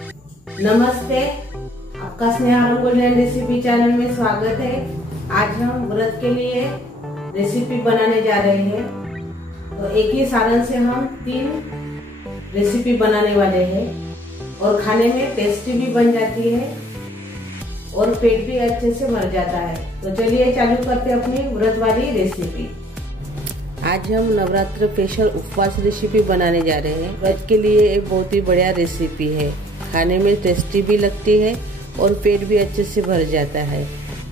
नमस्ते, आपका Sneha rangoli and recipe channel में स्वागत है। आज हम व्रत के लिए रेसिपी बनाने जा रहे हैं। तो एक ही सालन से हम 3 रेसिपी बनाने वाले हैं और खाने में टेस्टी भी बन जाती है और पेट भी अच्छे से भर जाता है। तो चलिए चालू करते हैं अपनी व्रत वाली रेसिपी। आज हम नवरात्र स्पेशल उपवास रेसिपी बनाने जा रहे हैं। व्रत के लिए एक बहुत ही बढ़िया रेसिपी है, खाने में टेस्टी भी लगती है और पेट भी अच्छे से भर जाता है।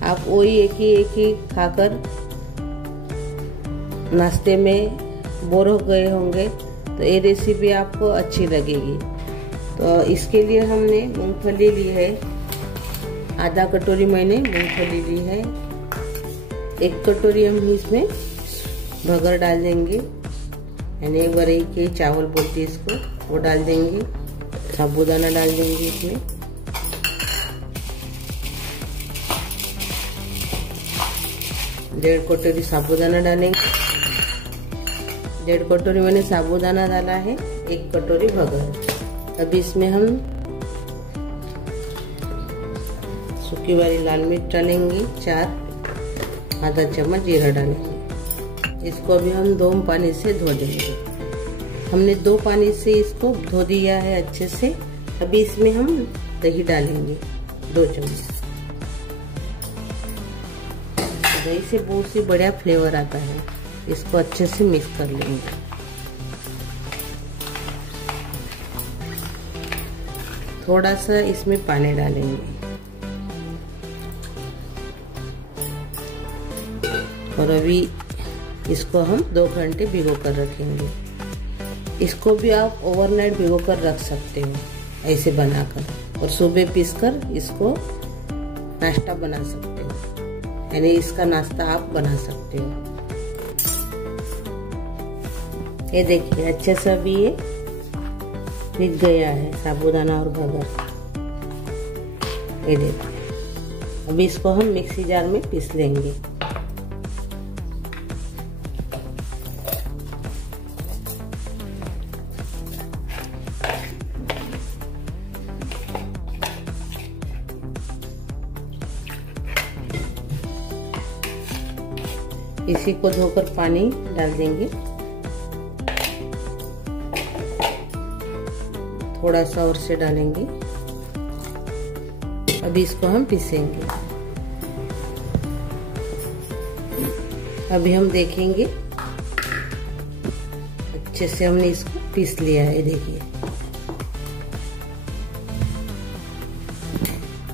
आप वही एक ही खाकर नाश्ते में बोर हो गए होंगे, तो ये रेसिपी आपको अच्छी लगेगी। तो इसके लिए हमने मूंगफली ली है, आधा कटोरी मैंने मूंगफली ली है। 1 कटोरी हम इसमें भगर डाल देंगे, यानी बरई के चावल बोलते इसको, वो डाल देंगे। साबूदाना डाल देंगे इसमें, डेढ़ कटोरी साबूदाना डालेंगे। 1.5 कटोरी मैंने साबूदाना डाला है, 1 कटोरी भगर। अब इसमें हम सूखी वाली लाल मिर्च डालेंगे 4, आधा चम्मच जीरा डालेंगे। इसको अभी हम 2 पानी से धो देंगे। हमने 2 पानी से इसको धो दिया है अच्छे से। अभी इसमें हम दही डालेंगे 2 चम्मच। दही से बहुत ही बढ़िया फ्लेवर आता है। इसको अच्छे से मिक्स कर लेंगे। थोड़ा सा इसमें पानी डालेंगे और अभी इसको हम 2 घंटे भिगो कर रखेंगे। इसको भी आप ओवरनाइट भिगो कर रख सकते हो ऐसे बनाकर, और सुबह पीसकर इसको नाश्ता बना सकते हो, यानी इसका नाश्ता आप बना सकते हो। ये देखिए अच्छे से अभी ये भीग गया है साबूदाना और भगर। ये देखिए अभी इसको हम मिक्सी जार में पीस लेंगे। इसी को धोकर पानी डाल देंगे, थोड़ा सा और से डालेंगे। अभी इसको हम पीसेंगे। अभी हम देखेंगे अच्छे से हमने इसको पीस लिया है, देखिए।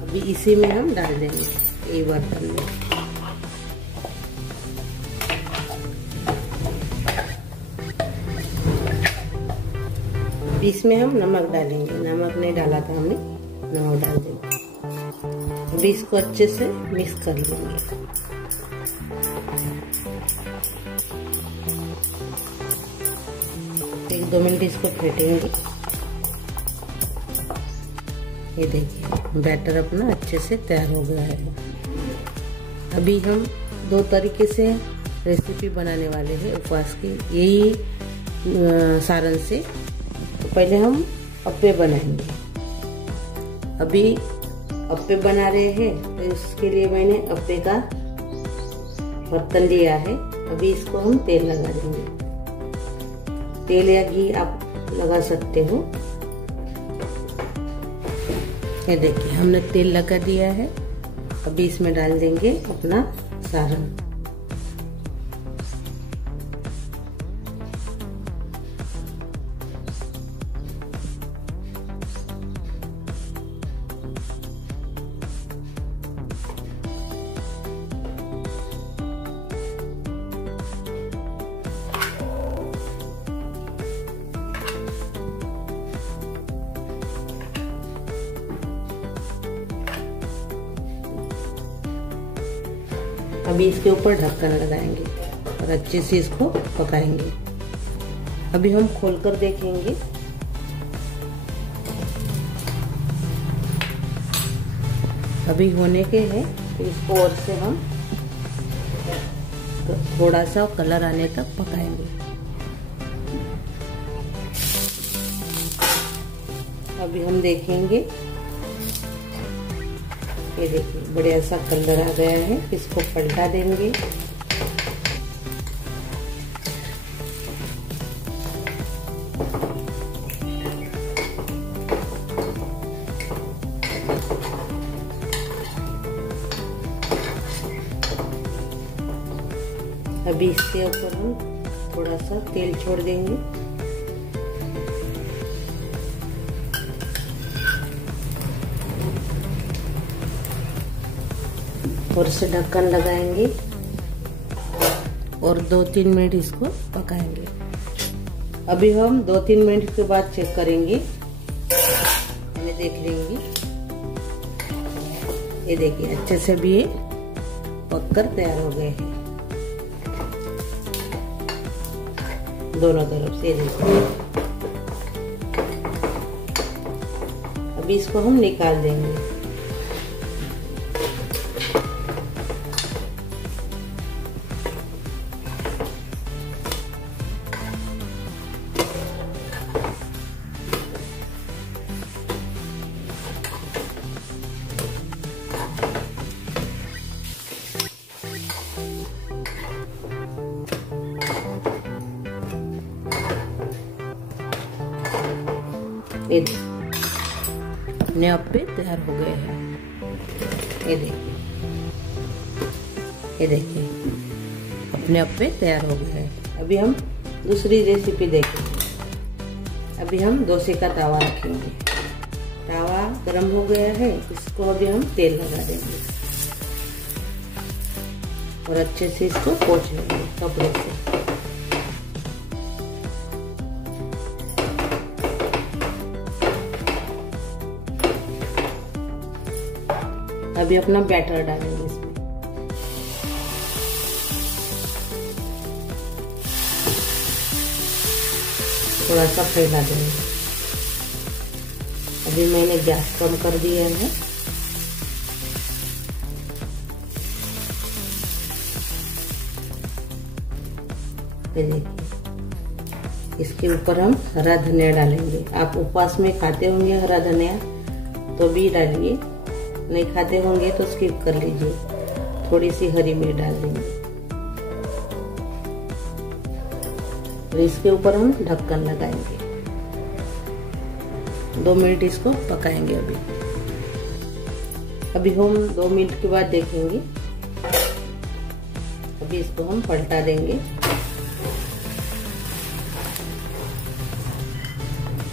अभी इसी में हम डाल देंगे एक बर्तन में। इसमें हम नमक डालेंगे, नमक नहीं डाला था हमने, नमक डाल देंगे। अभी इसको अच्छे से मिक्स कर लेंगे। 1-2 मिनट इसको फेंटेंगे। ये देखिए बैटर अपना अच्छे से तैयार हो गया है। अभी हम 2 तरीके से रेसिपी बनाने वाले हैं उपवास की, यही सारण से। पहले हम अप्पे बनाएंगे। अभी अप्पे बना रहे हैं, तो इसके लिए मैंने अप्पे का बर्तन लिया है। अभी इसको हम तेल लगा देंगे। तेल या घी आप लगा सकते हो। ये देखिए हमने तेल लगा दिया है। अभी इसमें डाल देंगे अपना सारण। अभी इसके ऊपर ढक्कन लगाएंगे और अच्छे से इसको पकाएंगे। अभी हम खोलकर देखेंगे। अभी होने के हैं, तो इसको और से हम थोड़ा सा कलर आने तक पकाएंगे। अभी हम देखेंगे, ये देखिए बढ़िया सा कलर आ गया है। इसको पलटा देंगे। अभी इसके ऊपर हम थोड़ा सा तेल छोड़ देंगे और इसे ढक्कन लगाएंगे और 2-3 मिनट इसको पकाएंगे। अभी हम 2-3 मिनट के बाद चेक करेंगे, हमें देख लेंगे। ये देखिए अच्छे से भी ये पककर तैयार हो गए हैं दोनों तरफ से। देखिए अभी इसको हम निकाल देंगे। अपने आप पे तैयार हो गए हैं। ये देखिए अपने आप पे तैयार हो गए हैं। अभी हम दूसरी रेसिपी देखेंगे। अभी हम डोसे का तवा रखेंगे। तवा गरम हो गया है, इसको अभी हम तेल लगा देंगे और अच्छे से इसको पोंछ लेंगे कपड़े से। अभी अपना बैटर डालेंगे इसमें। थोड़ा सा फैला देंगे। अभी मैंने गैस कम कर दिया है। ये देखिए इसके ऊपर हम हरा धनिया डालेंगे। आप उपवास में खाते होंगे हरा धनिया तो भी डालिए, नहीं खाते होंगे तो स्किप कर लीजिए। थोड़ी सी हरी मिर्च डाल देंगे और इसके ऊपर हम ढक्कन लगाएंगे। 2 मिनट इसको पकाएंगे। अभी हम 2 मिनट के बाद देखेंगे। अभी इसको हम पलटा देंगे।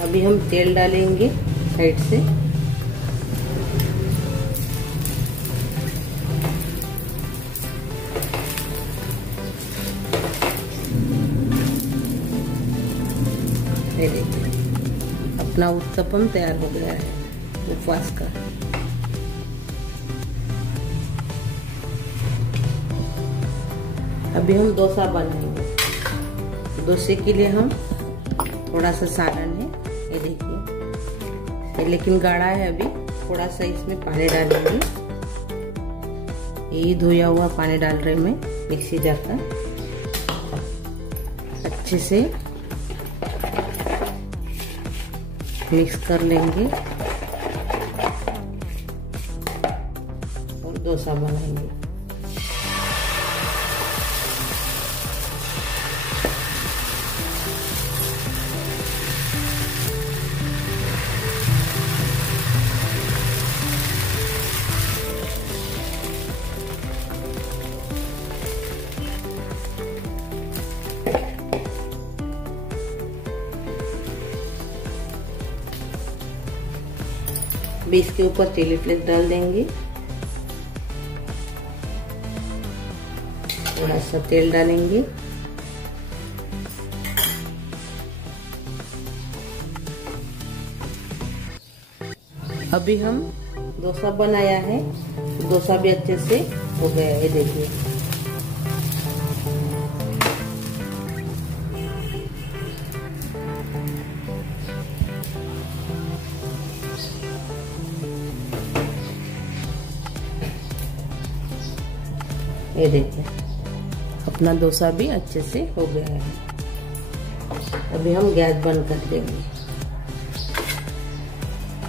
अभी हम तेल डालेंगे साइड से। देखिए अपना उत्तपम तैयार हो गया है उपवास का। अभी हम डोसा बनाएंगे। डोसे के लिए हम थोड़ा सा सालन है, ये देखिए, लेकिन गाढ़ा है। अभी थोड़ा सा इसमें पानी डालेंगे। ये धोया हुआ पानी डाल रहे मैं मिक्सी जार का। अच्छे से मिक्स कर लेंगे और डोसा बनाएंगे। अभी इसके ऊपर चिली फ्लेक्स डाल देंगे। थोड़ा सा तेल डालेंगे। अभी हम डोसा बनाया है, डोसा भी अच्छे से हो गया है। देखिए ये देखिए अपना डोसा भी अच्छे से हो गया है। अभी हम गैस बंद कर देंगे।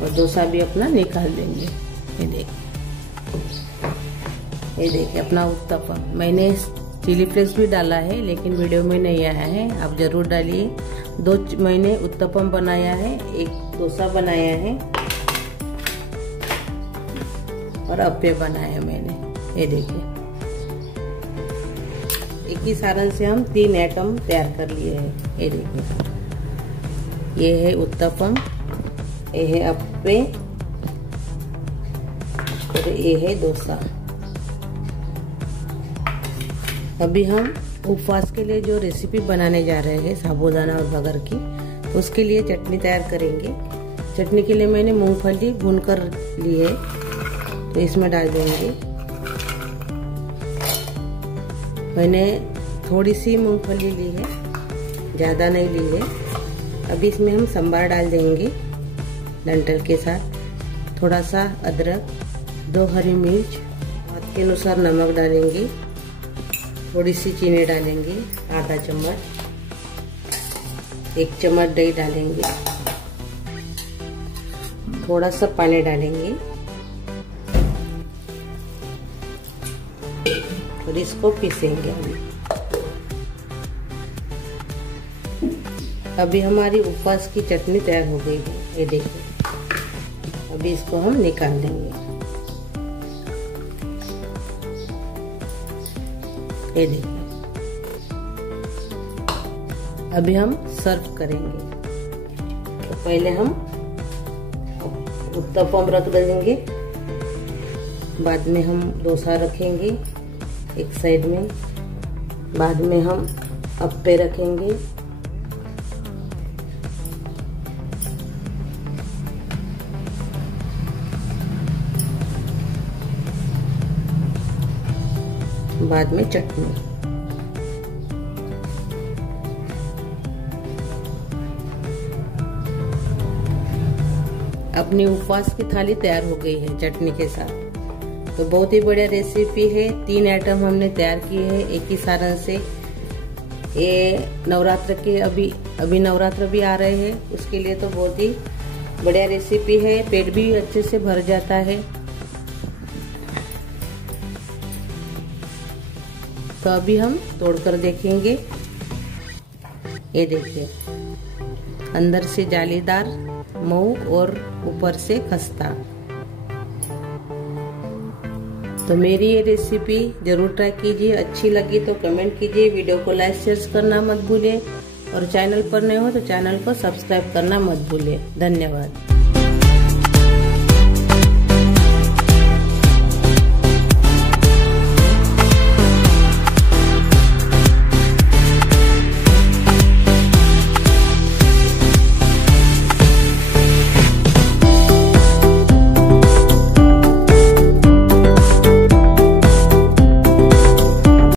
और डोसा भी अपना निकाल देंगे। ये देखिए अपना उत्तपम। मैंने चिली फ्लेक्स भी डाला है लेकिन वीडियो में नहीं आया है, आप जरूर डालिए। 2 मैंने उत्तपम बनाया है, 1 डोसा बनाया है और अप्पे बनाया मैंने। ये देखिए एक ही सारण से हम 3 आइटम तैयार कर लिए हैं। ये देखिए ये है उत्तपम, ये है अप्पे और ये है डोसा। अभी हम उपवास के लिए जो रेसिपी बनाने जा रहे हैं साबूदाना और बगर की, उसके लिए चटनी तैयार करेंगे। चटनी के लिए मैंने मूंगफली भून कर ली है, तो इसमें डाल देंगे। मैंने थोड़ी सी मूंगफली ली है, ज़्यादा नहीं ली है। अभी इसमें हम संबार डाल देंगे डंठल के साथ। थोड़ा सा अदरक, 2 हरी मिर्च, स्वाद के अनुसार नमक डालेंगे। थोड़ी सी चीनी डालेंगे, आधा चम्मच। 1 चम्मच दही डालेंगे। थोड़ा सा पानी डालेंगे और इसको पीसेंगे। अभी हमारी उपवास की चटनी तैयार हो गई है। ये देखिए अभी इसको हम निकाल देंगे। ये देखिए अभी हम सर्व करेंगे। तो पहले हम उत्तपम रख देंगे, बाद में हम डोसा रखेंगे एक साइड में, बाद में हम अप्पे रखेंगे, बाद में चटनी। अपनी उपवास की थाली तैयार हो गई है चटनी के साथ। तो बहुत ही बढ़िया रेसिपी है। 3 आइटम हमने तैयार किए हैं एक ही सारण से। ये नवरात्र के अभी नवरात्र भी आ रहे हैं, उसके लिए तो बहुत ही बढ़िया रेसिपी है। पेट भी अच्छे से भर जाता है। तो अभी हम तोड़कर देखेंगे। ये देखिए अंदर से जालीदार, मऊ और ऊपर से खस्ता। तो मेरी ये रेसिपी जरूर ट्राई कीजिए। अच्छी लगी तो कमेंट कीजिए, वीडियो को लाइक शेयर करना मत भूलिए और चैनल पर नए हो तो चैनल को सब्सक्राइब करना मत भूलिए। धन्यवाद।